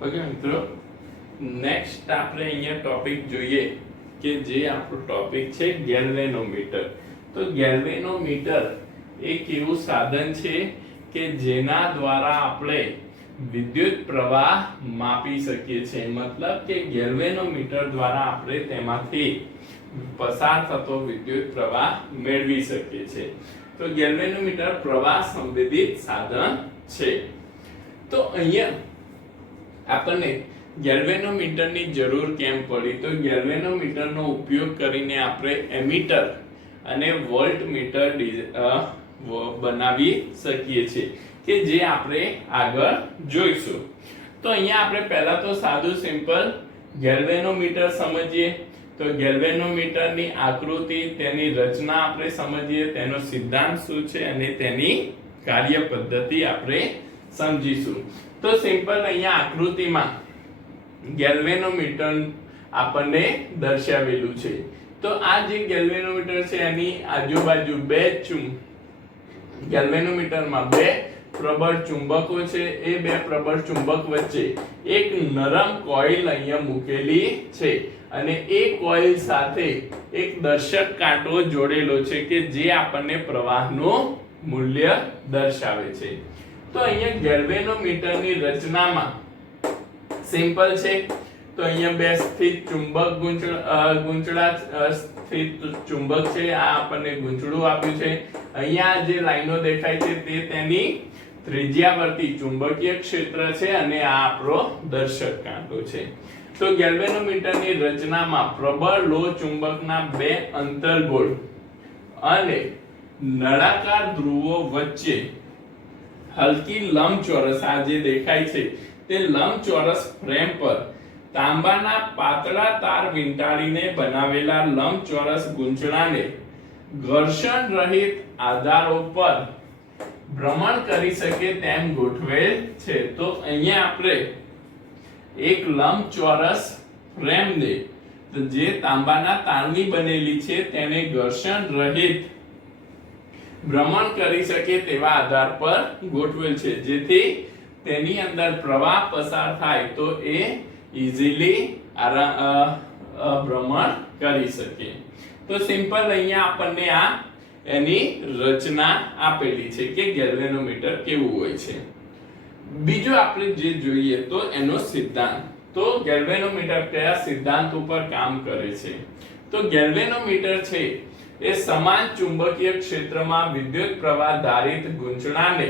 Okay મિત્રો, next આપણે અહીંયા ટોપિક જોઈએ કે જે આપણો ટોપિક છે ગેલ્વેનોમીટર. તો ગેલ્વેનોમીટર એક એવું સાધન છે કે જેના દ્વારા આપણે વિદ્યુત પ્રવાહ માપી શકીએ છીએ. મતલબ કે ગેલ્વેનોમીટર દ્વારા આપણે તેમાંથી પસાર થતો વિદ્યુત પ્રવાહ મેળવી શકીએ છીએ. તો ગેલ્વેનોમીટર પ્રવાહ સંવેદિત સાધન છે. તો અહીંયા આપણને ગેલ્વેનોમીટરની જરૂર કેમ પડી? તો ગેલ્વેનોમીટરનો ઉપયોગ કરીને આપણે એમીટર અને વોલ્ટમીટર બનાવી શકીએ છીએ કે જે આપણે આગળ જોઈશું. તો અહીંયા આપણે પહેલા તો સાદું સિમ્પલ ગેલ્વેનોમીટર સમજીએ. તો ગેલ્વેનોમીટરની આકૃતિ, તેની રચના આપણે સમજીએ, તેનો સિદ્ધાંત શું છે અને તેની કાર્ય પદ્ધતિ આપણે સમજીશું. તો સિમ્પલ અહીંયા આકૃતિમાં ગેલ્વેનોમીટર આપણને દર્શાવેલું છે. તો આ જે ગેલ્વેનોમીટર છે એની આજુબાજુ ગેલ્વેનોમીટરમાં બે પ્રબળ ચુંબકો છે. એ બે પ્રબળ ચુંબક વચ્ચે એક નરમ કોઇલ અહીંયા મૂકેલી છે અને એ કોઇલ સાથે એક દર્શક કાંટો જોડેલો છે કે જે આપણને પ્રવાહનું મૂલ્ય દર્શાવે છે. તો અહીંયા ગેલ્વેનોમીટરની રચનામાં સિમ્પલ છે. તો અહીંયા બે સ્થિત ચુંબક ગૂંચળા સ્થિત ચુંબક છે. આ આપણને ગૂંચળું આપ્યું છે. અહીંયા જે લાઈનો દેખાય છે તે તેની ત્રિજ્યાવર્તી ચુંબકીય ક્ષેત્ર છે અને આ આપણો દર્શક કાંટો છે. તો ગેલ્વેનોમીટરની રચનામાં પ્રબળ લોહ ચુંબકના બે અંતર્ગોળ અને નળાકાર ધ્રુવો વચ્ચે હલકી લંબચોરસ, આ જે દેખાય છે તે લંબચોરસ ફ્રેમ પર તાંબાના પાતળા તાર વીંટાળીને બનાવેલા લંબચોરસ ગૂંચળાને ઘર્ષણ રહિત આધારો પર ભ્રમણ કરી શકે તેમ ગોઠવેલ છે. તો અહીંયા આપણે એક લંબચોરસ ફ્રેમને જે તાંબાના તારની બનેલી છે તેને ઘર્ષણ રહિત ભ્રમણ કરી શકે તેવા આધાર પર ગોઠવેલ છે, જેથી તેની અંદર પ્રવાહ પસાર થાય તો એ ઈઝીલી ભ્રમણ કરી શકે. તો સિમ્પલ અહીંયા આપણને આ એની રચના આપેલી છે કે ગેલ્વેનોમીટર કેવું હોય છે. બીજું આપણે જે જોઈએ તો એનો સિદ્ધાંત. તો ગેલ્વેનોમીટર કયા સિદ્ધાંત ઉપર કામ કરે છે? તો ગેલ્વેનોમીટર છે એ સમાન ચુંબકીય ક્ષેત્રમાં વિદ્યુત પ્રવાહ ધારિત ગૂંચળાને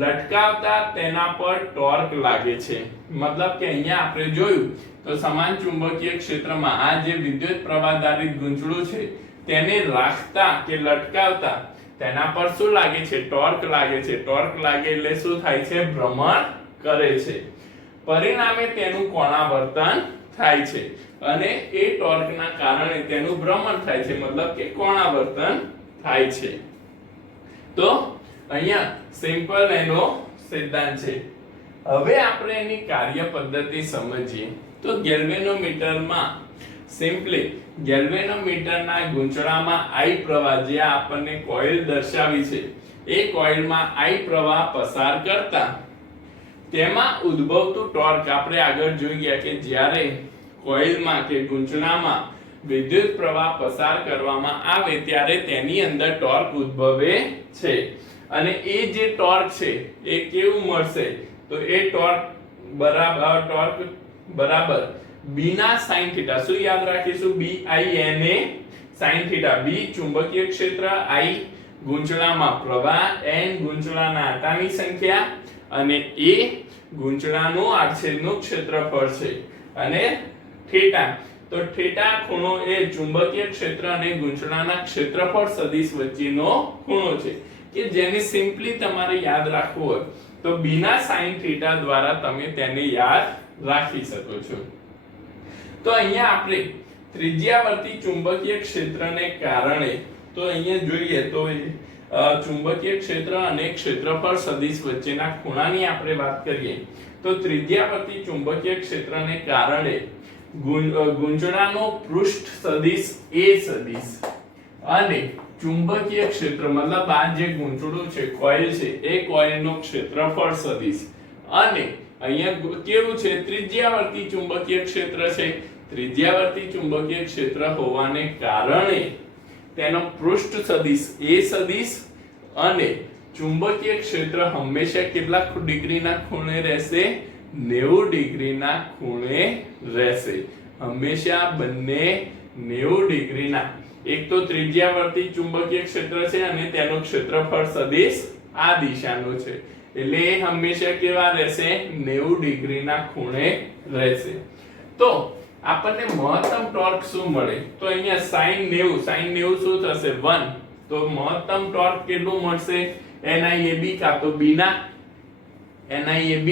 લટકાવતા તેના પર ટોર્ક લાગે છે. મતલબ કે અહીંયા આપણે જોયું તો સમાન ચુંબકીય ક્ષેત્રમાં આ જે વિદ્યુત પ્રવાહ ધારિત ગૂંચળું છે તેને રાખતા કે લટકાવતા તેના પર શું લાગે છે? ટોર્ક લાગે છે. ટોર્ક લાગે એટલે શું થાય છે? ભ્રમણ કરે છે. પરિણામે તેનું કોણાવર્તન થાય છે અને એ ટોર્કના કારણે તેનું ભ્રમણ થાય છે. મતલબ કે કોણાવર્તન થાય છે. તો અહીંયા સિમ્પલ એનો સિદ્ધાંત છે. હવે આપણે એની કાર્ય પદ્ધતિ સમજીએ. તો ગેલ્વેનોમીટરમાં સિમ્પલી ગેલ્વેનોમીટરના ગૂંચળામાં I પ્રવાહ, જે આપણને કોઇલ દર્શાવી છે, એ કોઇલમાં I પ્રવાહ પસાર કરતા તેમાં ઉદ્ભવતું ટોર્ક આપણે આગળ જોઈ ગયા કે જ્યારે કોઇલમાં કે ગૂંચળામાં વિદ્યુત પ્રવાહ પસાર કરવામાં આવે ત્યારે તેની અંદર ટોર્ક ઉદ્ભવે છે અને એ જે ટોર્ક છે એ કેવું મળશે? તો એ ટોર્ક બરાબર B ના sin થીટા. શું યાદ રાખીશું? B I N A sin theta. B ચુંબકીય ક્ષેત્ર, I ગૂંચળામાં પ્રવાહ, N ગૂંચળાના આંટાની સંખ્યા અને A ગૂંચળાનું આડછેદનું ક્ષેત્રફળ છે અને થીટા. તો થીટા ખૂણો એ ચુંબકીય ક્ષેત્ર અને ગૂંચળાના ક્ષેત્રફળ સદિશ વચ્ચેનો ખૂણો છે કે જેને સિમ્પલી તમારે યાદ રાખવું હોય તો B ના sin થીટા દ્વારા તમે તેને યાદ રાખી શકો છો. તો અહીંયા આપણે ત્રિજ્યાવર્તી ચુંબકીય ક્ષેત્રને કારણે તો અહીંયા જોઈએ તો ચુંબકીય ક્ષેત્ર અને ક્ષેત્રફળ સદિશ વચ્ચેના ખૂણાની આપણે વાત કરીએ તો ત્રિજ્યાવર્તી ચુંબકીય ક્ષેત્રને કારણે ગૂંચળાનો પૃષ્ઠ સદિશ A સદિશ અને ચુંબકીય ક્ષેત્ર મતલબ આ જે ગૂંચળું છે, કોઇલ છે, એ કોઇલનો ક્ષેત્રફળ સદિશ અને અહીંયા કેવું છે, ત્રિજ્યાવર્તી ચુંબકીય ક્ષેત્ર છે. ત્રિજ્યાવર્તી ચુંબકીય ક્ષેત્ર હોવાને કારણે તેનો પૃષ્ઠ સદિશ A સદિશ અને ચુંબકીય ક્ષેત્ર હંમેશા કેટલા ડિગ્રીના ખૂણે રહેશે? 90 ડિગ્રીના ખૂણે રહેશે. હંમેશા બંને 90 ડિગ્રીના. એક તો ત્રિજ્યાવર્તી ચુંબકીય ક્ષેત્ર છે અને તેનું ક્ષેત્રફળ સદિશ આ દિશાનું છે, એટલે એ હંમેશા કેવા રહેશે? 90 ડિગ્રીના ખૂણે રહેશે. તો આપણને મહત્તમ ટોર્ક શું મળે? તો અહીંયા sin 90 શું થશે? 1. તો મહત્તમ ટોર્ક કેટલું મળશે? NIAB કાં તો B ના NIAB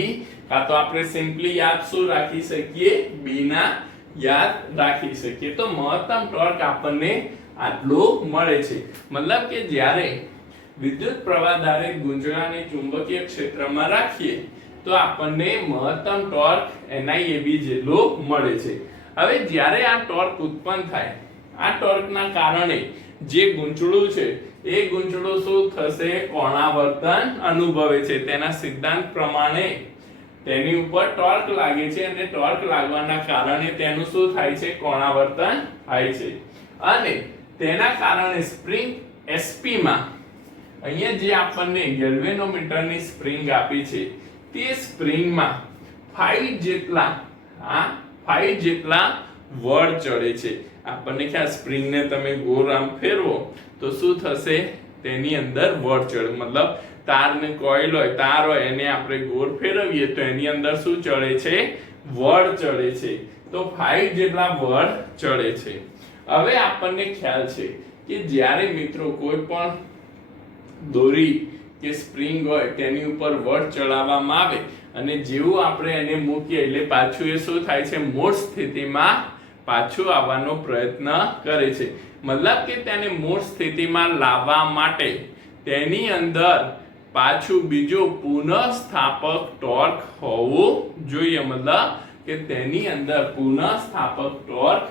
કાં તો આપણે સિમ્પલી યાદ શું રાખી શકીએ? B ના યાદ રાખી શકીએ. તો મહત્તમ ટોર્ક આપણને આટલું મળે છે. મતલબ કે જ્યારે વિદ્યુત પ્રવાહ ધારિત ગુંજળાને ચુંબકીય ક્ષેત્રમાં રાખીએ તો આપણને મહત્તમ ટોર્ક NIAB જેટલું મળે છે. હવે જ્યારે આ ટોર્ક ઉત્પન્ન થાય, આ ટોર્કના કારણે જે ગૂંચળું છે એ ગૂંચળું શું થશે? કોણાવર્તન અનુભવે છે. તેના સિદ્ધાંત પ્રમાણે તેની ઉપર ટોર્ક લાગે છે અને ટોર્ક લાગવાના કારણે તેનું શું થાય છે? કોણાવર્તન થાય છે. અને તેના કારણે સ્પ્રિંગ SP માં અહીંયા જે આપણને ગેલ્વેનોમીટરની સ્પ્રિંગ આપી છે તે સ્પ્રિંગમાં 5 જેટલા વળ ચડે છે. આપણને ખ્યાલ, સ્પ્રિંગને તમે ગોળ આમ ફેરવો તો શું થશે? તેની અંદર વળ ચડે. મતલબ તારને કોઇલ હોય, તાર હોય, એને આપણે ગોળ ફેરવીએ તો એની અંદર શું ચડે છે? વળ ચડે છે. તો 5 જેટલા વળ ચડે છે. હવે આપણને ખ્યાલ છે કે જ્યારે મિત્રો કોઈ પણ દોરી કે સ્પ્રિંગ હોય તેની ઉપર વળ ચડાવવામાં આવે અને જેવું આપણે એને મૂકીએ એટલે પાછું એ શું થાય છે? મૂળ સ્થિતિમાં પાછું આવવાનો પ્રયત્ન કરે છે. મતલબ કે તેને મૂળ સ્થિતિમાં લાવવા માટે તેની અંદર પાછું બીજું પુનઃસ્થાપક ટોર્ક હોવું જોઈએ. મતલબ કે તેની અંદર પુનઃસ્થાપક ટોર્ક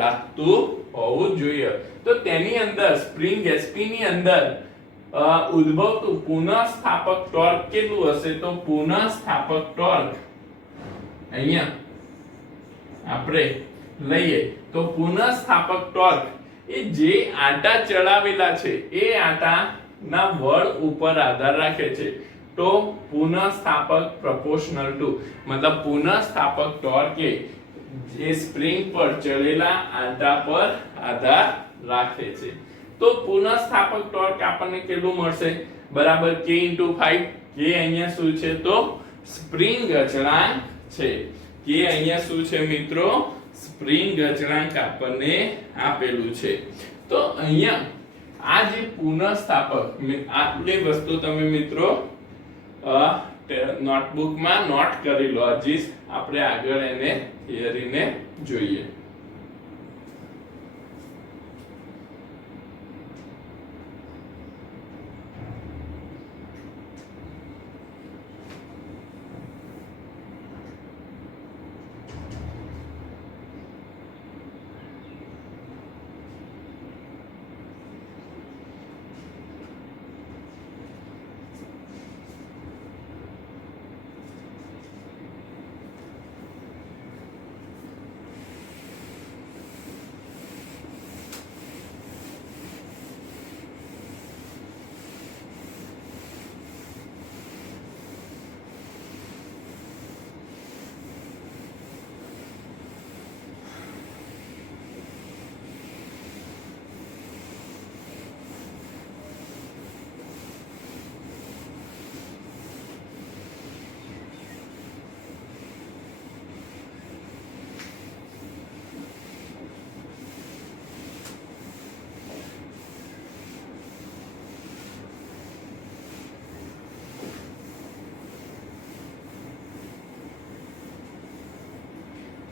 લાગતું હોવું જોઈએ. તો તેની અંદર સ્પ્રિંગ SP ની અંદર ઉદ્ભવતું પુનઃસ્થાપક ટોર્ક કેટલું હશે? તો પુનઃસ્થાપક ટોર્ક અહીંયા આપણે લઈએ તો પુનઃસ્થાપક ટોર્ક એ જે આંટા ચડાવેલા છે એ આંટાના બળ ઉપર આધાર રાખે છે. તો પુનઃસ્થાપક પ્રોપોર્શનલ ટુ, મતલબ પુનઃસ્થાપક ટોર્ક એ જે સ્પ્રિંગ પર ચડેલા આંટા પર આધાર રાખે છે. તો પુનઃસ્થાપક ટોર્ક આપણને કેટલું મળશે? બરાબર K * 5. K અહીંયા શું છે? તો સ્પ્રિંગ અચળાંક છે. K અહીંયા શું છે મિત્રો? સ્પ્રિંગ અચળાંક આપણને આપેલું છે. તો અહીંયા આ જે પુનઃસ્થાપક, આટલી વસ્તુ તમે મિત્રો નોટબુકમાં નોટ કરી લો. હજી આપણે આગળ એને થિયરીને જોઈએ.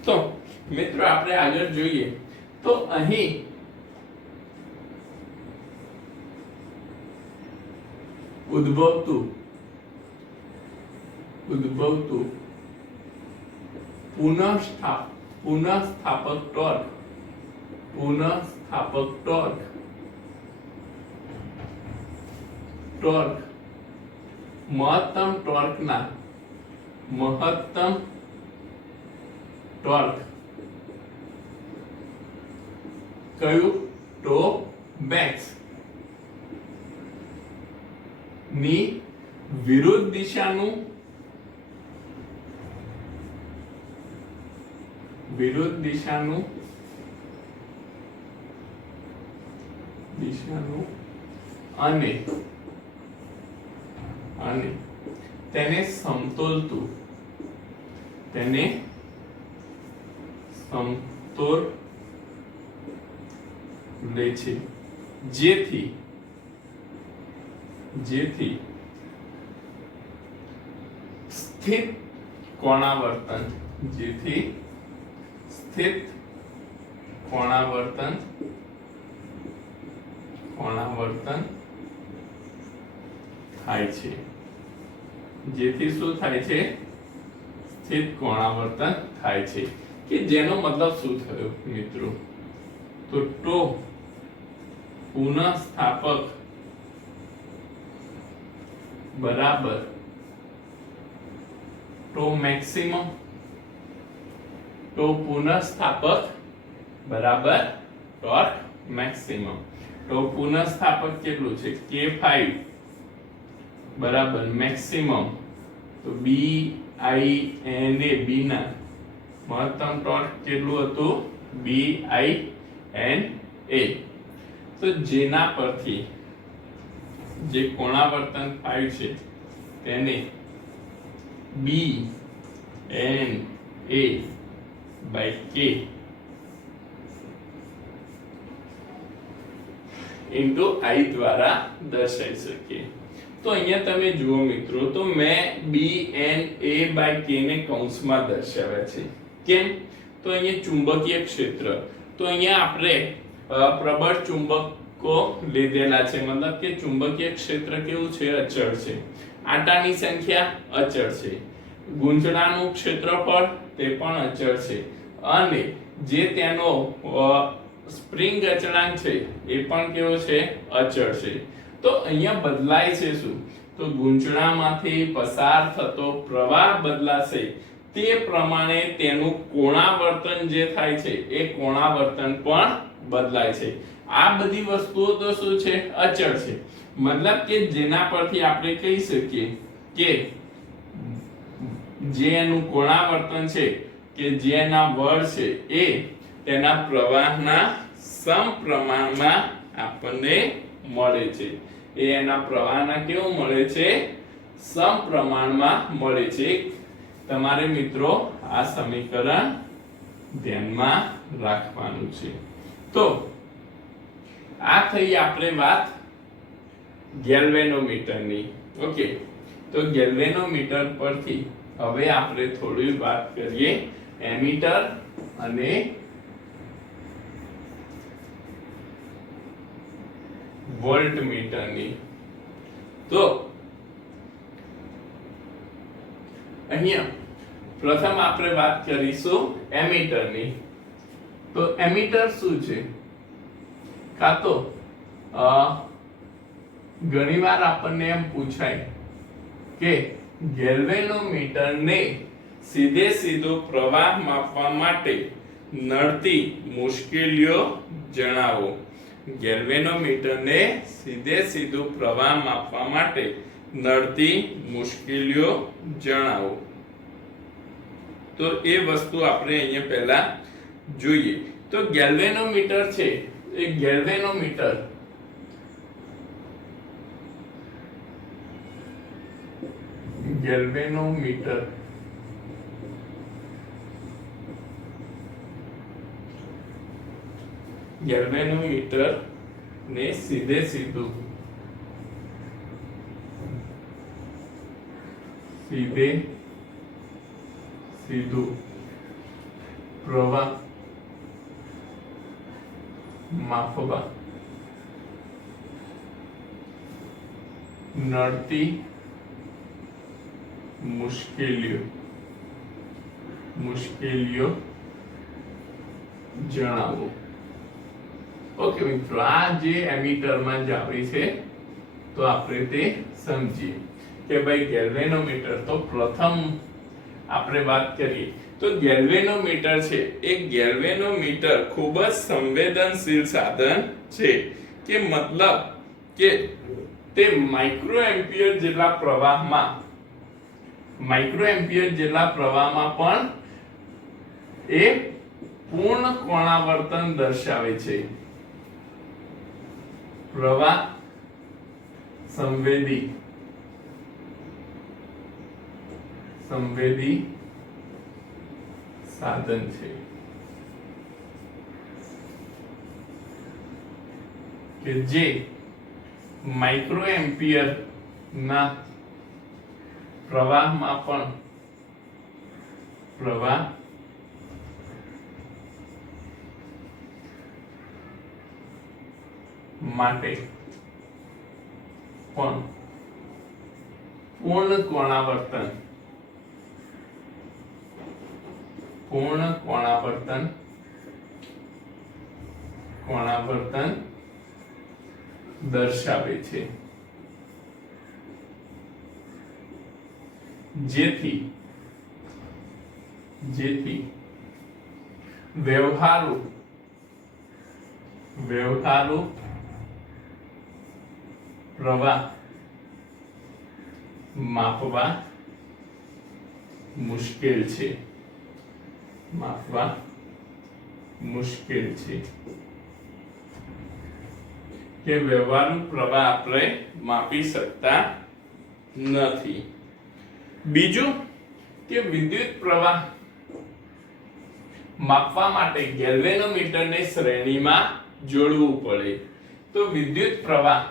તો મિત્રો આપણે આગળ જોઈએ તો અહીં ઉદ્ભવતું પુનઃસ્થાપક ટોર્ક મહત્તમ ટોર્કના મહત્તમ ટોર્ક કયું તો મેક્સ ની વિરુદ્ધ દિશાનું અને તેને સમતોલતું લે છે જેથી સ્થિત કોણાવર્તન થાય છે જેથી શું થાય છે સ્થિત કોણાવર્તન થાય છે કે જેનો મતલબ શું થયો મિત્રો તો ટો પુનઃસ્થાપક બરાબર ટો મેક્સિમમ ટો પુનઃસ્થાપક બરાબર ટોર્ક મેક્સિમમ તો પુનઃસ્થાપક કેટલું છે K5 બરાબર મેક્સિમમ તો BINA B ના મહત્તમ ટોર્ક કેટલું હતું BINA તો જેના પરથી જે કોણાવર્તન થાય છે તેને BNA/K into I દ્વારા દર્શાવી શકીએ તો અહીંયા તમે જુઓ મિત્રો તો મેં BNA/K ને કૌંસમાં દર્શાવ્યા છે કેમ તો અહીંયા ચુંબકીય ક્ષેત્ર તો અહીંયા આપણે પ્રબળ ચુંબકો લીધેલા છે મતલબ કે ચુંબકીય ક્ષેત્ર કેવું છે અચળ છે આંટાની સંખ્યા અચળ છે ગૂંચળાનું ક્ષેત્રફળ તે પણ અચળ છે અને જે તેનો સ્પ્રિંગ અચળાંક છે એ પણ કેવો છે અચળ છે તો અહીંયા બદલાય છે શું તો ગૂંચળામાંથી પસાર થતો પ્રવાહ બદલાશે તે પ્રમાણે તેનું કોણાવર્તન જે થાય છે એ કોણાવર્તન પણ બદલાય છે આ બધી વસ્તુઓ તો શું છે અચળ છે મતલબ કે જેના પરથી આપણે કહી શકીએ કે જે એનું કોણાવર્તન છે કે જેના બળ છે એ તેના પ્રવાહના સમપ્રમાણમાં આપણને મળે છે એ એના પ્રવાહના કેવું મળે છે સમપ્રમાણમાં મળે છે તમારે મિત્રો આ સમીકરણ ધ્યાનમાં રાખવાનું છે તો આ થઈ આપણે વાત ગેલ્વેનોમીટરની ઓકે તો ગેલ્વેનોમીટર પરથી હવે આપણે થોડી વાત કરીએ એમીટર અને વોલ્ટમીટરની તો અહીંયા પ્રથમ આપણે વાત કરીશું એમીટરની તો એમીટર શું છે કા તો ઘણીવાર આપણને એમ પૂછાય કે ગેલ્વેનોમીટરને સીધો પ્રવાહ માપવા માટે નડતી મુશ્કેલીઓ જણાવો ગેલ્વેનોમીટરને સીધો પ્રવાહ માપવા માટે નડતી મુશ્કેલીઓ જણાવો તો એ વસ્તુ આપણે અહીંયા પહેલા જોઈએ તો ગેલ્વેનોમીટર છે એ ગેલ્વેનોમીટર ને સીધું પ્રવાહ માપવા નડતી મુશ્કેલીઓ જણાવો ઓકે મિત્રો આ જે એમીટરમાં જ આવી છે તો આપણે તે સમજીએ કે ભાઈ ગેલ્વેનોમીટર તો પ્રથમ આપણે વાત કરીએ તો ગેલ્વેનોમીટર છે એ ગેલ્વેનોમીટર ખૂબ જ સંવેદનશીલ સાધન છે કે મતલબ કે તે માઇક્રો એમ્પિયર જેટલા પ્રવાહમાં પણ એ પૂર્ણ કોણાવર્તન દર્શાવે છે. પ્રવાહ સંવેદી સાધન છે કે જે માઇક્રો એમ્પિયર ના પ્રવાહમાં પણ પ્રવાહ માટે પણ પૂર્ણ કોણાવર્તન દર્શાવે છે. જેથી વ્યવહારુ પ્રવાહ માપવા મુશ્કેલ છે કે વ્યવહારુ પ્રવાહ આપણે માપી શકતા નથી. બીજું કે વિદ્યુત પ્રવાહ માપવા માટે ગેલ્વેનોમીટરને શ્રેણીમાં જોડવું પડે. તો વિદ્યુત પ્રવાહ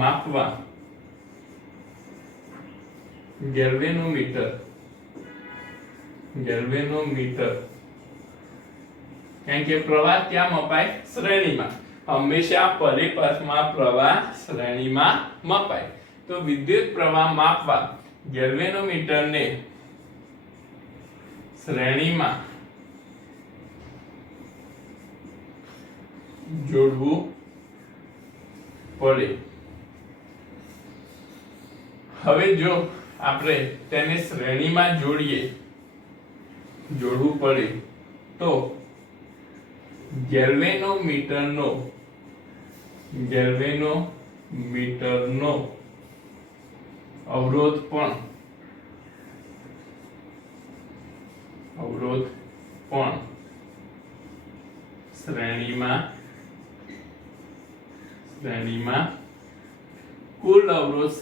માપવા ગેલ્વેનોમીટર કારણ કે પ્રવાહ ક્યાં મપાય? શ્રેણીમાં. હંમેશા પરિપથમાં પ્રવાહ શ્રેણીમાં મપાય. તો વિદ્યુત પ્રવાહ માપવા ગેલ્વેનોમીટરને શ્રેણીમાં જોડવું પડે. હવે જો આપણે તેને શ્રેણીમાં જોડવું પડે તો ગેલ્વેનોમીટરનો અવરોધ પણ શ્રેણીમાં કુલ અવરોધ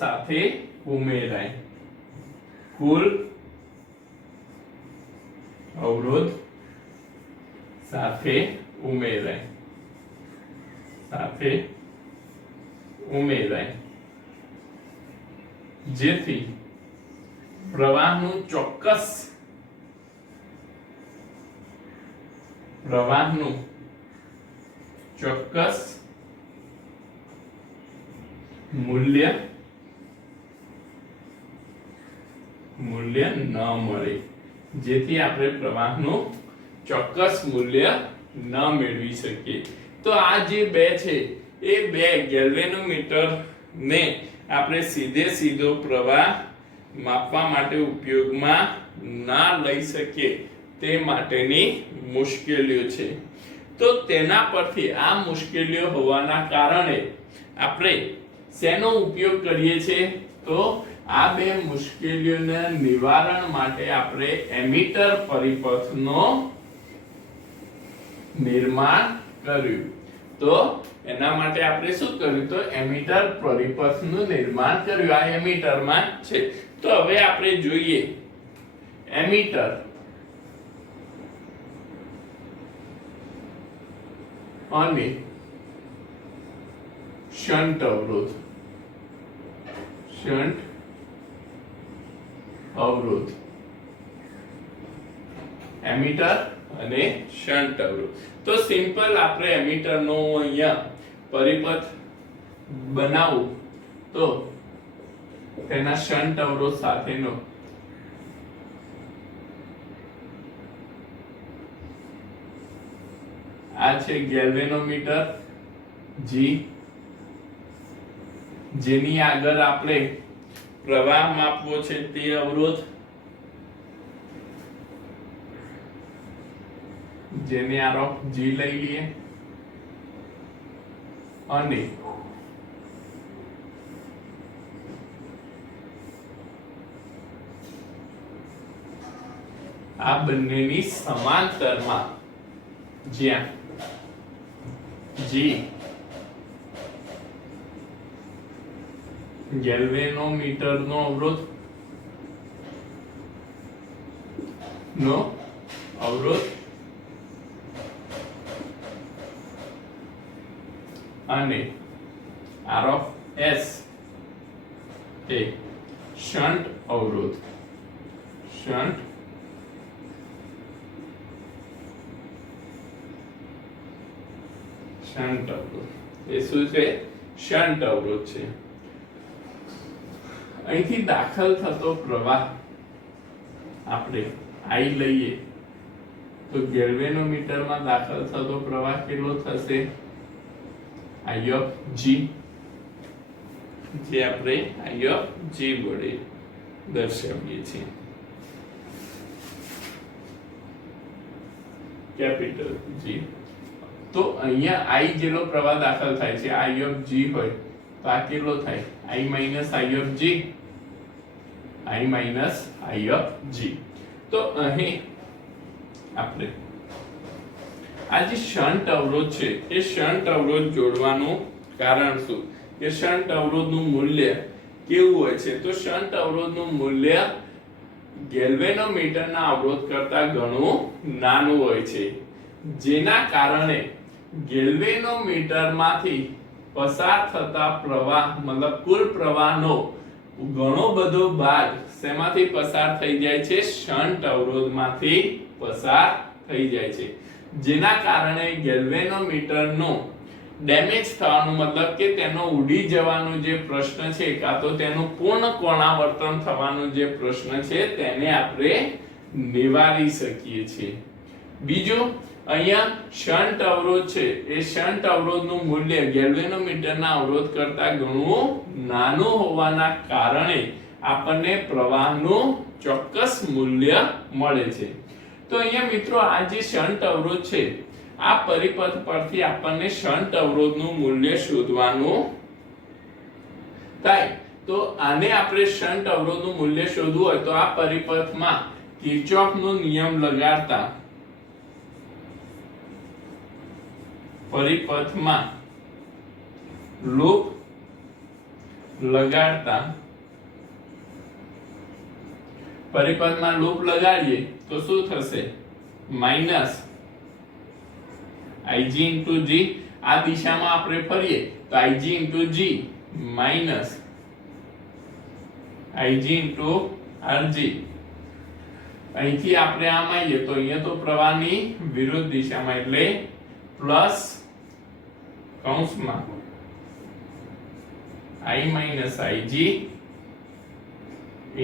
સાથે ઉમેરાય. જેથી પ્રવાહનું ચોક્કસ મૂલ્ય ન મળે. જેથી આપણે પ્રવાહનું ચોક્કસ મૂલ્ય ન મેળવી શકીએ. તો આ જે બે છે એ બે ગેલ્વેનોમીટર ને આપણે સીધો પ્રવાહ માપવા માટે ઉપયોગમાં ના લઈ શકીએ તે માટેની મુશ્કેલીઓ છે. તો તેના પરથી આ મુશ્કેલીઓ હોવાના કારણે આપણે શેનો ઉપયોગ કરીએ છીએ? તો આ બે મુશ્કેલીઓના નિવારણ માટે આપણે એમીટર પરિપથનો નિર્માણ કર્યું. તો એના માટે આપણે શું કર્યું? તો એમીટર પરિપથનું નિર્માણ કર્યું. આ એમીટરમાં છે. તો હવે આપણે જોઈએ એમીટર અને શન્ટ અવરોધ. એમીટર અને શન્ટ અવરોધ. તો સિમ્પલ આપણે એમીટરનો અહીંયા પરિપથ બનાવું તો તેના શન્ટ અવરોધ સાથેનો આ છે ગેલ્વેનોમીટર G જેની આગળ આપણે પ્રવાહ માપવો છે તે અવરોધ, જેને આર ઓફ જી લઈ લઈએ, અને આ બંનેની સમાંતરમાં જ્યાં જી ગેલ્વેનોમીટર નો અવરોધ અને આર ઓફ એસ એ શન્ટ અવરોધ એ શું છે? શન્ટ અવરોધ છે. અહીંથી દાખલ થતો પ્રવાહ આપણે I લઈએ તો ગેલ્વેનોમીટરમાં દાખલ થતો પ્રવાહ કેટલો થશે? I of G, જે આપણે I of G વડે દર્શાવીએ છીએ, કેપિટલ G. તો અહીંયા I જેટલો પ્રવાહ દાખલ થાય છે, I of G હોય તો આ કેટલો થાય? I minus I of G, I minus I of G. તો અહીં આપણે આ જે શન્ટ અવરોધ છે એ શન્ટ અવરોધ જોડવાનું કારણ શું? કે શન્ટ અવરોધનું મૂલ્ય કેવું હોય છે? તો શન્ટ અવરોધનું મૂલ્ય ગેલ્વેનોમીટરના અવરોધ કરતા ઘણું નાનું હોય છે, જેના કારણે ગેલ્વેનોમીટરમાંથી પસાર થતા પ્રવાહ મતલબ કુલ પ્રવાહનો ઘણો બધો ભાગ શેમાંથી પસાર થઈ જાય છે? શન્ટ અવરોધમાંથી પસાર થઈ જાય છે, જેના કારણે ગેલ્વેનોમીટરનો ડેમેજ થવાનું મતલબ કે તેનો ઉડી જવાનો જે પ્રશ્ન છે કાં તો તેનું પૂર્ણ કોણાવર્તન થવાનો જે પ્રશ્ન છે તેને આપણે નિવારી શકીએ છીએ. બીજું, અહીંયા શન્ટ અવરોધ છે એ શન્ટ અવરોધનું મૂલ્ય ગેલ્વેનોમીટરના અવરોધ કરતા ઘણું નાનું હોવાના કારણે આપણને પ્રવાહનું ચોક્કસ મૂલ્ય મળે છે. તો અહીંયા મિત્રો આ જે શન્ટ અવરોધ છે આ પરિપથ પરથી આપણને શન્ટ અવરોધનું મૂલ્ય શોધવાનું થાય. તો આને આપણે શન્ટ અવરોધનું મૂલ્ય શોધવું હોય તો આ પરિપથમાં કિર્ચોફનો નિયમ લગાડતા પરિપથમાં લૂપ લગાડીએ તો શું થશે? Minus Ig into G. આ દિશામાં આપણે ફરીએ તો Ig into G minus Ig into Rg. અહીંથી આપણે આમ આવીએ તો અહીંયા તો પ્રવાહની વિરુદ્ધ દિશામાં એટલે પ્લસ કૌંસમાં I minus Ig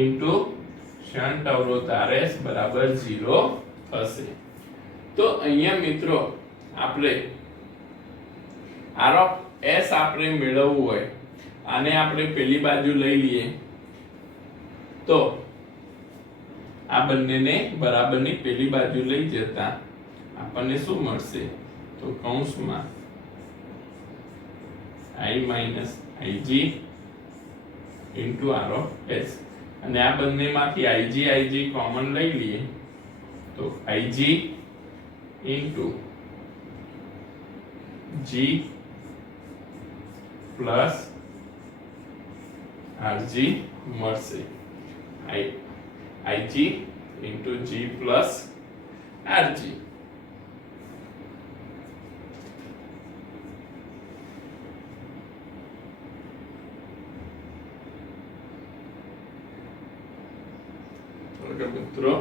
into shunt અવરોધ Rs બરાબર 0 થશે. તો અહીંયા મિત્રો આપણે R of S આપણે મેળવવું હોય, આને આપણે પેલી બાજુ લઈ લઈએ તો આ બંનેને બરાબરની પેલી બાજુ લઈ જતા આપણને શું મળશે? તો કૌંસમાં I minus Ig into R of S, અને આ બંનેમાંથી Ig કોમન લઈ લઈએ તો Ig into G plus Rg મળશે. Ig into G plus Rg. મિત્રો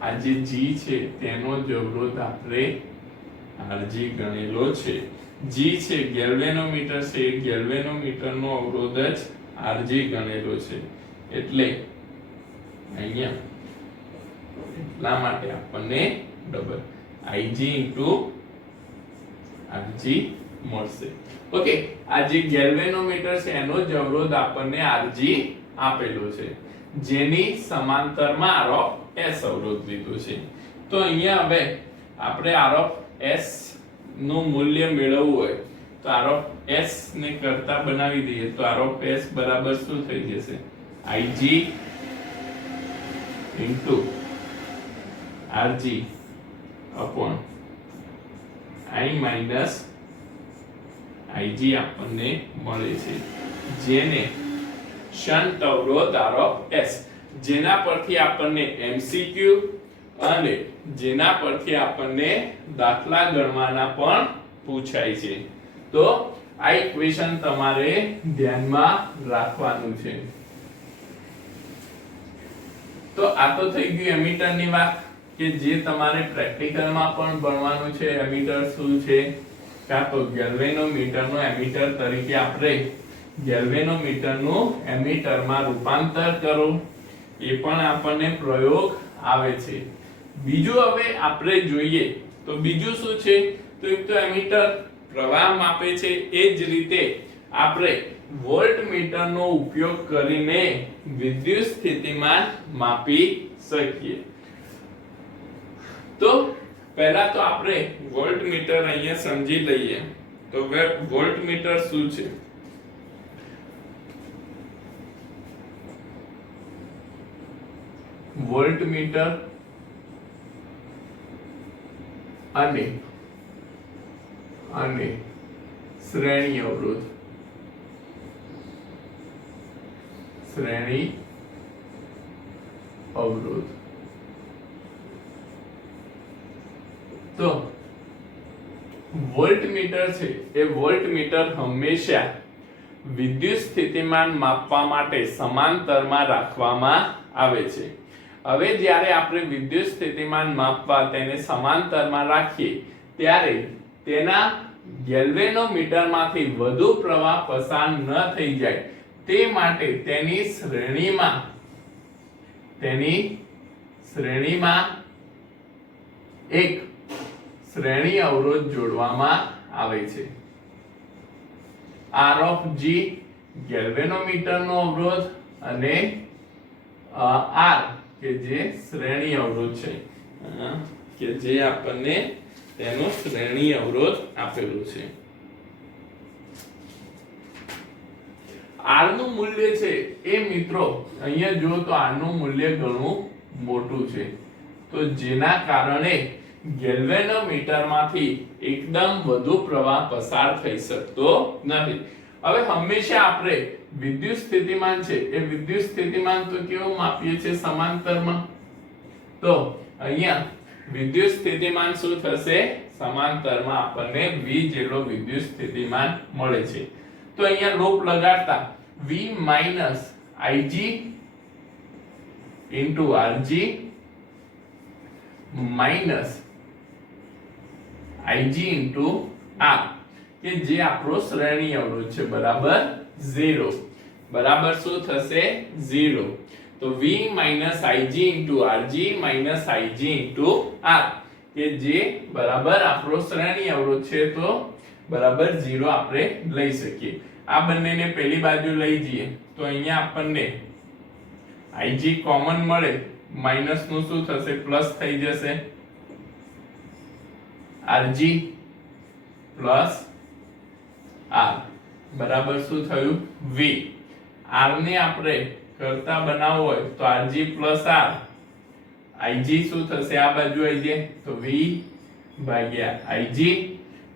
આ જે G છે તેનો જ અવરોધ આપણે Rg ગણેલો છે. G છે ગેલ્વેનોમીટર છે, ગેલ્વેનોમીટરનો અવરોધ જ Rg ગણેલો છે, એટલે અહીંયા એટલા માટે આપણને ડબલ Ig into Rg મળશે. ઓકે, આ જે ગેલ્વેનોમીટર છે એનો જ અવરોધ આપણને Rg આપેલો છે, જેની સમાંતરમાં R of S અવરોધ લીધો છે. તો અહીંયા હવે આપણે R of S નું મૂલ્ય મેળવવું હોય તો R of S ને કરતા બનાવી દઈએ તો R of S બરાબર શું થઈ જશે? Ig into Rg upon I minus Ig આપણને મળે છે, જેને શન્ટ અવરોધ R of S, જેના પરથી આપણને MCQ અને જેના પરથી આપણને દાખલા ગણવાના પણ પૂછાય છે. તો આ ઇક્વેશન તમારે ધ્યાનમાં રાખવાનું છે. તો આ તો થઈ ગયું એમીટરની વાત, કે જે તમારે પ્રેક્ટિકલમાં પણ ભણવાનું છે. એમીટર શું છે? કાં તો ગેલ્વેનોમીટરનું એમીટર તરીકે આપણે ગેલ્વેનોમીટરનું એમીટરમાં રૂપાંતર કરો, એ પણ આપણને પ્રયોગ આવે છે. બીજું હવે આપણે જોઈએ તો બીજું શું છે? તો એક તો એમીટર પ્રવાહ માપે છે, એ જ રીતે આપણે વોલ્ટમીટરનો ઉપયોગ કરીને વિદ્યુત સ્થિતિમાન માપી શકીએ. તો પહેલા તો આપણે વોલ્ટમીટર અહીંયા સમજી લઈએ. તો વોલ્ટમીટર શું છે? વોલ્ટમીટર અને શ્રેણી અવરોધ, તો વોલ્ટમીટર છે એ વોલ્ટમીટર હંમેશા વિદ્યુત સ્થિતિમાન માપવા માટે સમાંતરમાં રાખવામાં આવે છે. હવે જ્યારે આપણે વિદ્યુત સ્થિતિમાન માપવા તેને સમાંતરમાં રાખીએ ત્યારે તેના ગેલ્વેનોમીટરમાંથી વધુ પ્રવાહ પસાર ન થઈ જાય તે માટે તેની શ્રેણીમાં એક શ્રેણી અવરોધ જોડવામાં આવે છે. R of G ગેલ્વેનોમીટરનો અવરોધ અને R કે જે શ્રેણી અવરોધ છે, કે જે આપણને તેનો શ્રેણી અવરોધ આપેલું છે. R નું મૂલ્ય છે એ મિત્રો અહીંયા જો તો R નું મૂલ્ય ઘણું મોટું છે, તો જેના કારણે ગેલ્વેનોમીટરમાંથી એકદમ વધુ પ્રવાહ પસાર થઈ શકતો નથી. હવે હંમેશા આપણે વિદ્યુત સ્થિતિમાન છે એ વિદ્યુત સ્થિતિમાન તો કેવું માપીએ છે? સમાંતરમાં. તો અહીંયા વિદ્યુત સ્થિતિમાન શું થશે? સમાંતરમાં આપણને V જેટલો વિદ્યુત સ્થિતિમાન મળે છે. તો અહીંયા loop લગાડતા V minus Ig into Rg minus Ig into R, કે જે આપણો શ્રેણી અવરોધ છે, બરાબર 0. બરાબર શું થશે? 0. તો V minus Ig into Rg minus Ig into R, કે જે બરાબર આપણો શ્રેણી અવરોધ છે, તો બરાબર 0 આપણે લઈ શકીએ. આ બંનેને પેલી બાજુ લઈ જઈએ તો અહીંયા આપણને Ig કોમન મળે, માઈનસ નું શું થશે? પ્લસ થઈ જશે. Rg પ્લસ R બરાબર શું થયું? V. R ને આપણે કરતા બનાવવો હોય તો Rg પ્લસ R. Ig શું થશે? આ બાજુ આવી જાય તો V ભાગ્યા Ig.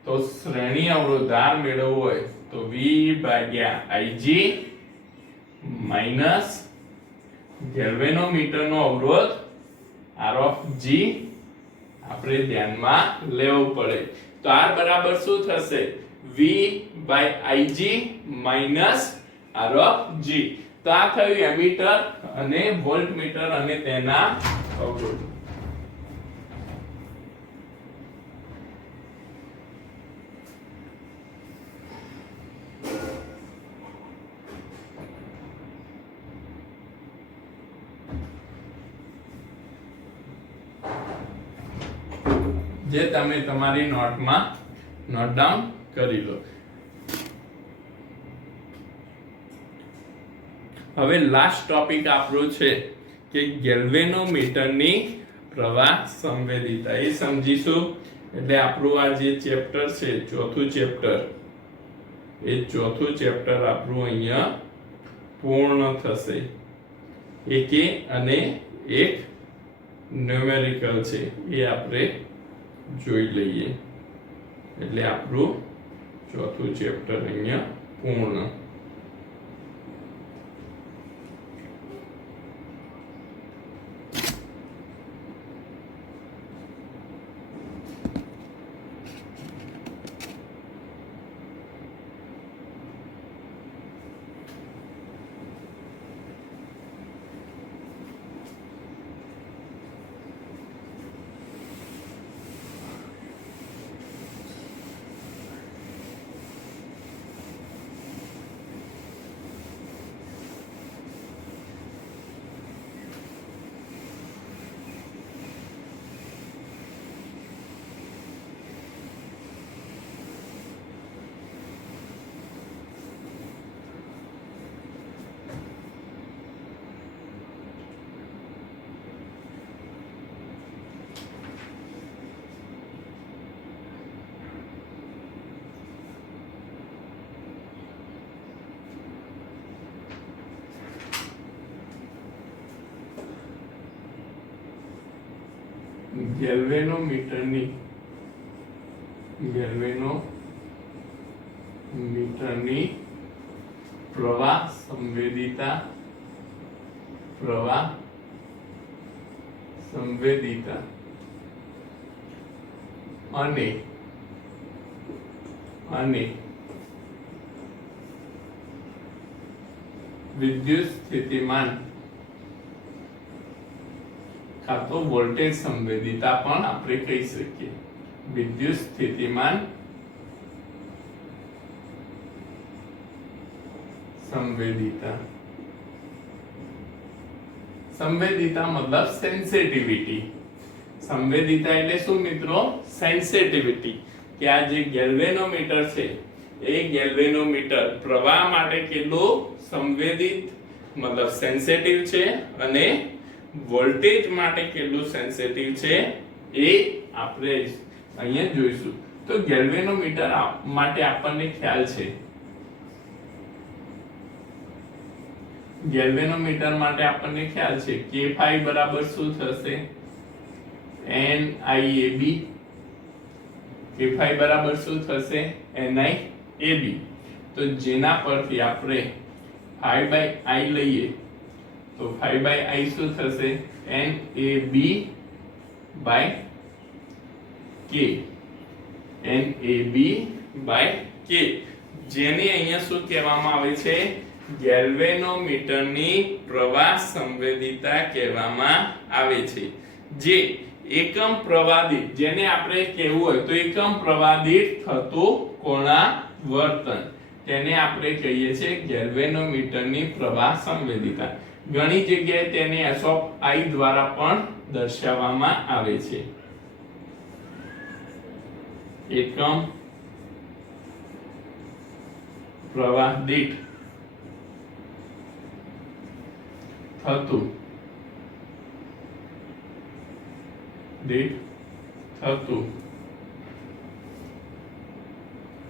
તો શ્રેણી અવરોધ R મેળવવો હોય તો V ભાગ્યા Ig માઈનસ ગેલ્વેનોમીટરનો અવરોધ R of G આપણે ધ્યાનમાં લેવો પડે. તો R બરાબર શું થશે? V by Ig minus R of G. તો આ થયું એમીટર અને વોલ્ટમીટર અને તેના અવરોધ. જે તમે તમારી નોટમાં નોટ ડાઉન કરી લો. હવે લાસ્ટ ટોપિક આપણો છે કે ગેલ્વેનોમીટરની પ્રવાહ સંવેદિતા. એ સમજીશું એટલે આપણું આ જે ચેપ્ટર છે ચોથું ચેપ્ટર આપણું અહીંયા પૂર્ણ થશે. એક અને એક ન્યુમેરિકલ છે એ આપણે જોઈ લઈએ એટલે આપણું ચોથું ચેપ્ટર અહીંયા પૂર્ણ. ગેલ્વેનોમીટરની પ્રવાહ સંવેદિતા અને વિદ્યુત સ્થિતિમાન કાં તો વોલ્ટેજ સંવેદિતા પણ આપણે કહી શકીએ. વિદ્યુત સ્થિતિમાન સંવેદિતા મતલબ સેન્સિટિવિટી. સંવેદિતા એટલે શું મિત્રો? સેન્સિટિવિટી. કે આ જે ગેલ્વેનોમીટર છે એ ગેલ્વેનોમીટર પ્રવાહ માટે કેટલું સંવેદિત મતલબ સેન્સિટિવ છે અને વોલ્ટેજ માટે કેટલું સેન્સિટિવ છે એ આપણે અહીંયા જોઈશું. તો ગેલ્વેનોમીટર માટે આપણને ખ્યાલ છે. ગેલ્વેનોમીટર માટે આપણને ખ્યાલ છે K5 બરાબર શું થશે? NIAB. K5 બરાબર શું થશે? NIAB. તો જેના પરથી આપણે 5/I લઈએ તો 5/I શું થશે? NAB/K. NAB/K. જેને અહીંયા શું કહેવામાં આવે છે? ગેલ્વેનોમીટરની પ્રવાહ સંવેદિતા કહેવામાં આવે છે. જે એકમ પ્રવાહ દીઠ, જેને આપણે કહેવું હોય તો એકમ પ્રવાહ દીઠ થતું કોણાવર્તન, તેને આપણે કહીએ છીએ ગેલ્વેનોમીટરની પ્રવાહ સંવેદિતા. ઘણી જગ્યાએ તેને SI દ્વારા પણ દર્શાવવામાં આવે છે. એકમ પ્રવાહ દીઠ થતું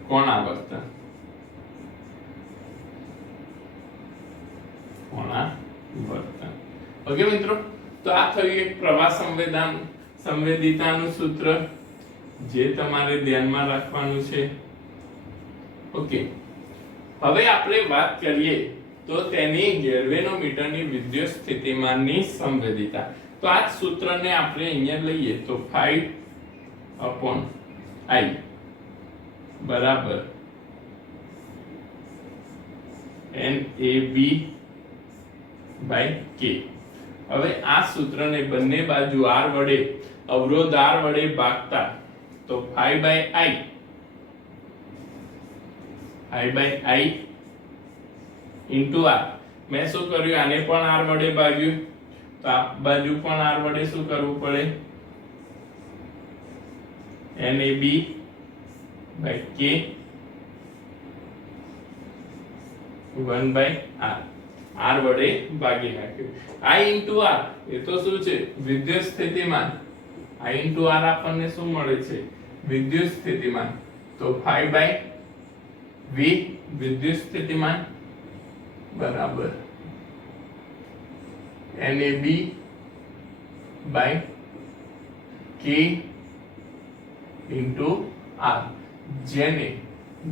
કોણાવર્તન. ઓકે મિત્રો, તો આ થયું એક પ્રવાહ સંવેદિતાનું સૂત્ર જે તમારે ધ્યાનમાં રાખવાનું છે. ઓકે, હવે આપણે વાત કરીએ તો તેની ગેલ્વેનોમીટરની વિદ્યુત સ્થિતિમાનની સંવેદિતા. તો આ સૂત્રને આપણે અહીંયા લઈએ તો 5/I બરાબર NAB/K. હવે આ સૂત્રને બંને બાજુ R વડે અવરોધ R વડે ભાગતા તો 5/I into R. મેં શું કર્યું? આને પણ R વડે ભાગ્યું તો આ બાજુ પણ R વડે શું કરવું પડે? NAB/K 1/r r વડે ભાગી નાખ્યું I into r એ તો શું છે વિદ્યુત સ્થિતિમાન I into r આપણને શું મળે છે વિદ્યુત સ્થિતિમાન તો 5/v વિદ્યુત સ્થિતિમાન બરાબર NAB by K into R જેને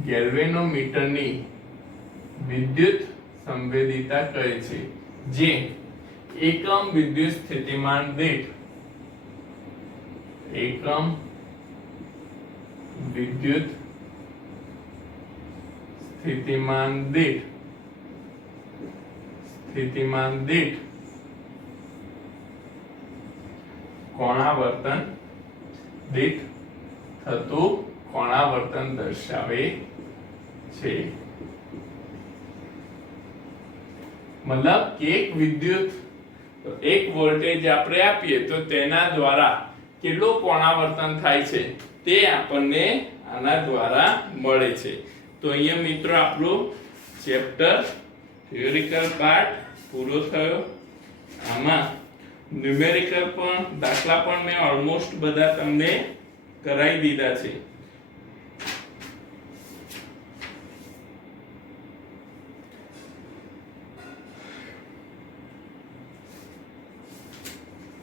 ગેલ્વેનોમીટરની વિદ્યુત સંવેદિતા કહે છે જે એકમ વિદ્યુત સ્થિતિમાન દીઠ એકમ વિદ્યુત સ્થિતિમાન દીઠ કોણાવર્તન દીઠ થતું કોણાવર્તન દર્શાવે છે મતલબ કે એક વિદ્યુત એક વોલ્ટેજ આપણે આપીએ તો તેના દ્વારા કેટલું કોણાવર્તન થાય છે તે આપણને આના દ્વારા મળે છે તો અહીંયા મિત્રો આપણું ચેપ્ટર થિયોરિકલ પાર્ટ પૂરો થયો આમાં ન્યુમેરિકલ પણ દાખલા પણ મેં ઓલમોસ્ટ બધા તમને કરાવી દીધા છે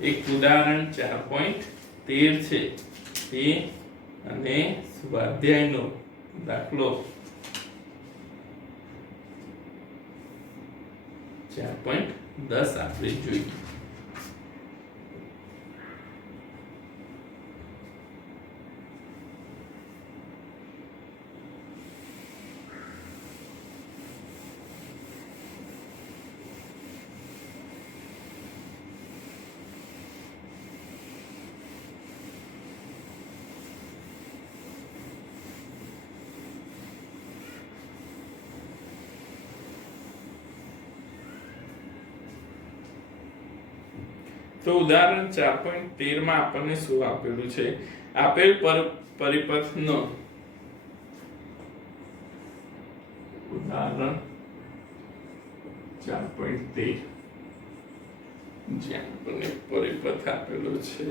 એક ઉદાહરણ 4.13 છે તે અને સ્વાધ્યાયનો દાખલો 4.10 આપણે જોઈએ તો ઉદાહરણ 4.13 માં આપણને શું આપેલું છે આપેલ પરિપથનો ઉદાહરણ 4.13 જ્યાં આપણને પરિપથ આપેલો છે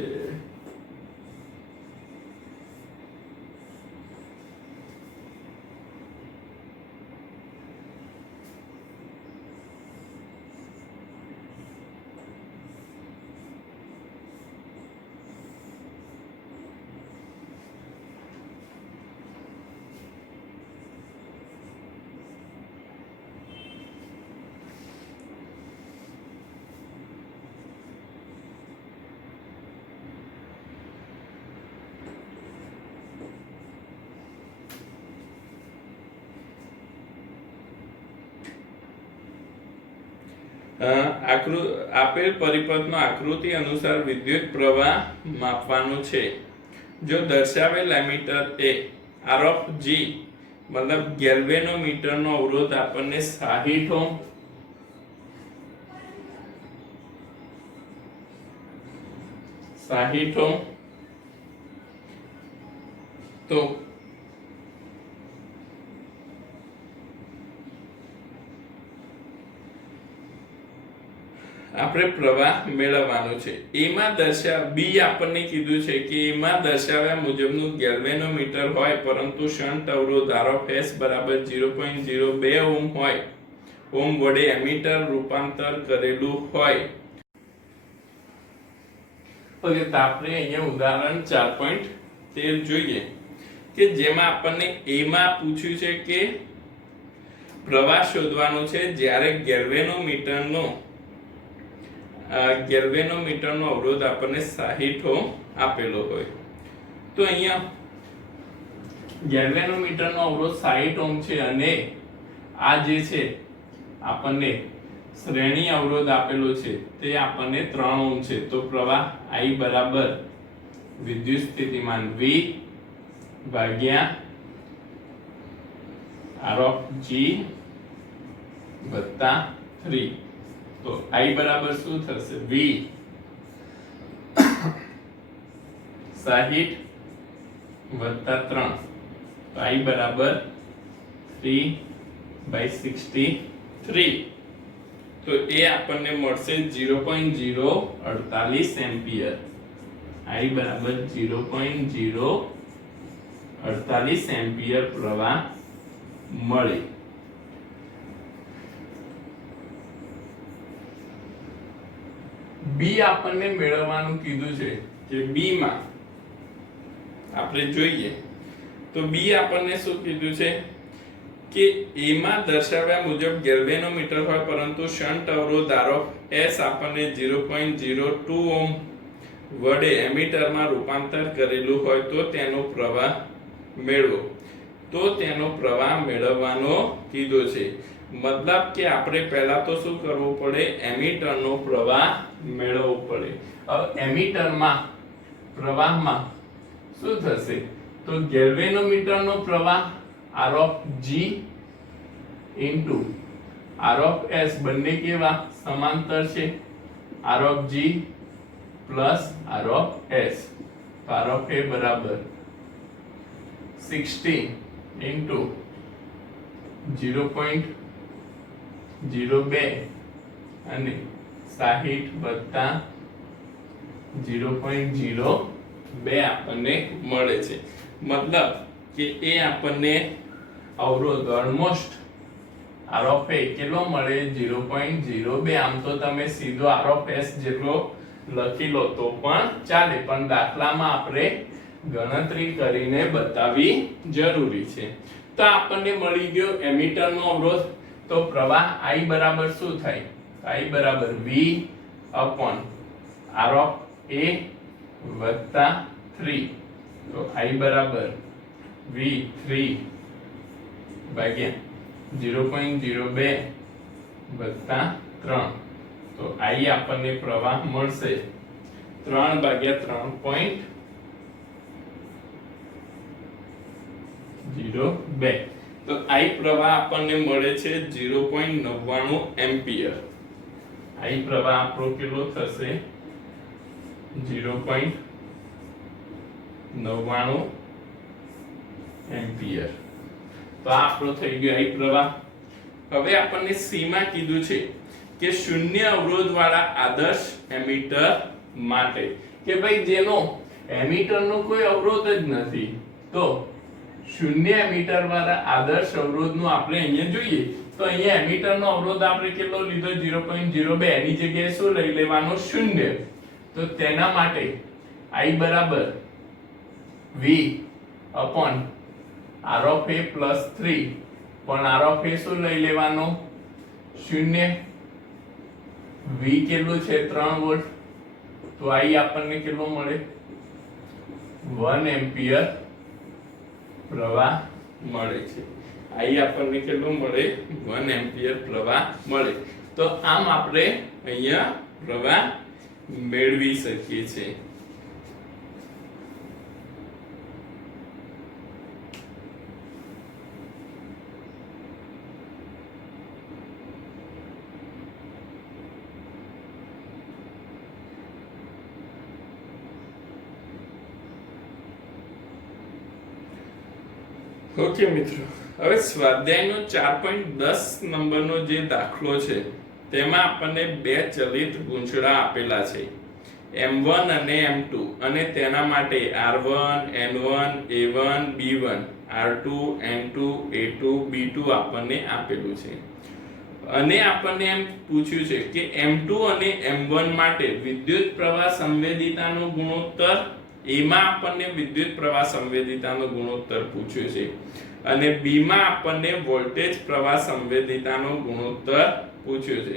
આપેલ પરિપથનો આકૃતિ અનુસાર વિદ્યુત પ્રવાહ માપવાનો છે જો દર્શાવેલ એમીટર એ R of G મતલબ ગેલ્વેનોમીટરનો અવરોધ આપણને 60 ઓહ્મ તો આપણે પ્રવાહ મેળવવાનો છે એમાં બી આપણને કીધું છે કે એમાં દર્શાવ્યા મુજબનું ગેલ્વેનોમીટર હોય પરંતુ શન્ટ અવરોધ R of S બરાબર 0.02 ઓહ્મ હોય ઓહ્મ વડે એમીટર રૂપાંતર કરેલું હોય ઓકે તો આપણે અહીંયા ઉદાહરણ 4.13 જોઈએ કે જેમાં આપણને એમાં પૂછ્યું છે કે પ્રવાહ શોધવાનો છે જ્યારે ગેલ્વેનોમીટરનો અવરોધ આપણને 60 ઓહ્મ આપેલો હોય તો અહીંયા ગેલ્વેનોમીટરનો અવરોધ 60 ઓહ્મ છે અને આ જે છે આપણને શ્રેણી અવરોધ આપેલો છે તે આપણને 3 ઓહ્મ છે તો પ્રવાહ I બરાબર વિદ્યુત સ્થિતિમાન V ભાગ્યા R of G વત્તા 3 તો I બરાબર શું થશે V 60 વત્તા 3 તો I બરાબર 3/60 તો એ આપણને મળશે 0.048 એમ્પિયર. I બરાબર 0.048 એમ્પિયર પ્રવાહ મળે. બી આપણને મેળવવાનું કીધું છે કે બી માં આપણે જોઈએ તો બી આપણને શું કીધું છે કે એ માં દર્શાવ્યા મુજબ ગેલ્વેનોમીટર હોય પરંતુ શન્ટ અવરોધ ધારો S આપણને 0.02 ઓહ્મ વડે એમીટરમાં રૂપાંતર કરેલું હોય તો તેનો પ્રવાહ મેળવો. તો તેનો પ્રવાહ મેળવવાનો કીધો છે. મતલબ કે આપણે પહેલા તો શું કરવું પડે, એમીટરનો પ્રવાહ મેળવવો પડે. હવે એમીટરમાં પ્રવાહમાં શું થશે તો ગેલ્વેનોમીટરનો પ્રવાહ R of G into R of S બંને કેવા સમાંતર છે. R of G plus R of S. તો R of A બરાબર 60 into 0.02 અને 60 વત્તા 0.02 આપણને મળે છે. મતલબ કે એ આપણને અવરોધ ઓલમોસ્ટ R of A કેટલો મળે 0.02. આમ તો તમે સીધો R of S જેટલો લખી લો તો પણ ચાલે, પણ દાખલામાં આપણે ગણતરી કરીને બતાવવી જરૂરી છે. તો આપણને મળી ગયો એમીટરનો અવરોધ. તો પ્રવાહ I બરાબર શું થાય, I બરાબર V upon R of A વત્તા 3. તો I બરાબર V3 ભાગ્યા 0.02 વત્તા 3. તો I આપણને પ્રવાહ મળશે 3 ભાગ્યા 3.02. તો I પ્રવાહ આપણને મળે છે 0.99 એમ્પિયર. I પ્રવાહ આપણો કેટલો થશે 0.99 એમ્પિયર. તો આ આપણો થઈ ગયો I પ્રવાહ. હવે આપણને સી માં કીધું છે કે શૂન્ય અવરોધ વાળા આદર્શ એમીટર માટે, કે ભાઈ જેનો એમીટરનો કોઈ અવરોધ જ નથી, તો શૂન્ય એમીટર વાળા આદર્શ અવરોધનું આપણે અહીંયા જોઈએ તો અહીંયા એમીટરનો અવરોધ આપણે કેટલો લીધો 0.02. એની જગ્યાએ શું લઈ લેવાનો, શૂન્ય. તો તેના માટે I બરાબર V upon R of A plus 3. પણ R of A શું લઈ લેવાનો, શૂન્ય. V કેટલું છે 3 વોલ્ટ. તો I આપણને કેટલો મળે 1 એમ્પિયર પ્રવાહ મળે છે. I આપણને કેટલો મળે 1 એમ્પિયર પ્રવાહ મળે. તો આમ આપણે અહીંયા પ્રવાહ મેળવી શકીએ છીએ. ઓકે મિત્રો, હવે સ્વાધ્યાયનો 4.10 નંબરનો જે દાખલો છે તેમાં આપણને બે ચલિત ગૂંચળા આપેલા છે M1 અને M2, અને તેના માટે R1 N1 A1 B1 R2 N2 A2 B2 આપણને આપેલું છે. અને આપણને એમ પૂછ્યું છે કે M2 અને M1 માટે વિદ્યુત પ્રવાહ સંવેદિતાનો ગુણોત્તર. એમાં આપણને વિદ્યુત પ્રવાહ સંવેદિતાનો ગુણોત્તર પૂછ્યો છે, અને બી માં આપણને વોલ્ટેજ પ્રવાહ સંવેદિતાનો ગુણોત્તર પૂછ્યો છે.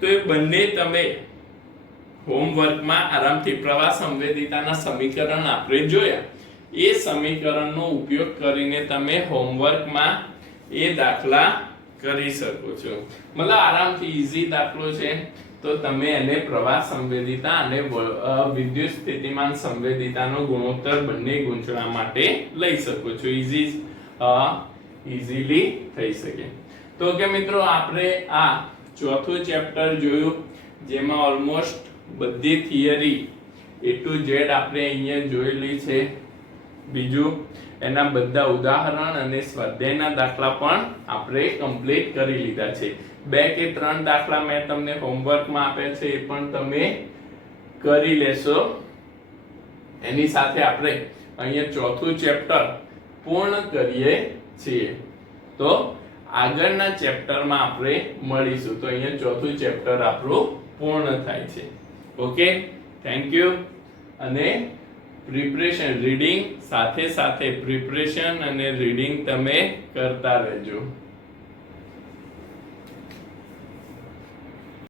તો એ બંને તમે હોમવર્કમાં આરામથી પ્રવાહ સંવેદિતાના સમીકરણ આપણે જોયા, એ સમીકરણનો ઉપયોગ કરીને તમે હોમવર્કમાં એ દાખલા કરી શકો છો. મતલબ આરામથી ઈઝી દાખલો છે. તો તમે એને પ્રવાહ સંવેદિતા અને વિદ્યુત સ્થિતિમાન સંવેદિતાનો ગુણોત્તર બંને ગૂંચળા માટે લઈ શકો છો. ઈઝીલી થઈ શકે. તો કે મિત્રો આપણે આ ચોથું ચેપ્ટર જોયું, જેમાં ઓલમોસ્ટ બધી થિયરી A to Z આપણે અહીંયા જોયેલી છે. બીજું એના બધા ઉદાહરણ અને સ્વાધ્યાયના દાખલા પણ આપણે કમ્પ્લીટ કરી લીધા છે. 2 કે 3 દાખલા મેં તમને હોમવર્કમાં આપેલ છે, એ પણ તમે કરી લેશો. એની સાથે આપણે અહીંયા ચોથું ચેપ્ટર પૂર્ણ કરીએ છીએ. તો આગળના ચેપ્ટરમાં આપણે મળીશું. તો અહીંયા ચોથું ચેપ્ટર આપણું પૂર્ણ થાય છે. Okay, thank you. અને પ્રિપરેશન રીડિંગ સાથે સાથે પ્રિપરેશન અને રીડિંગ તમે કરતા રહેજો.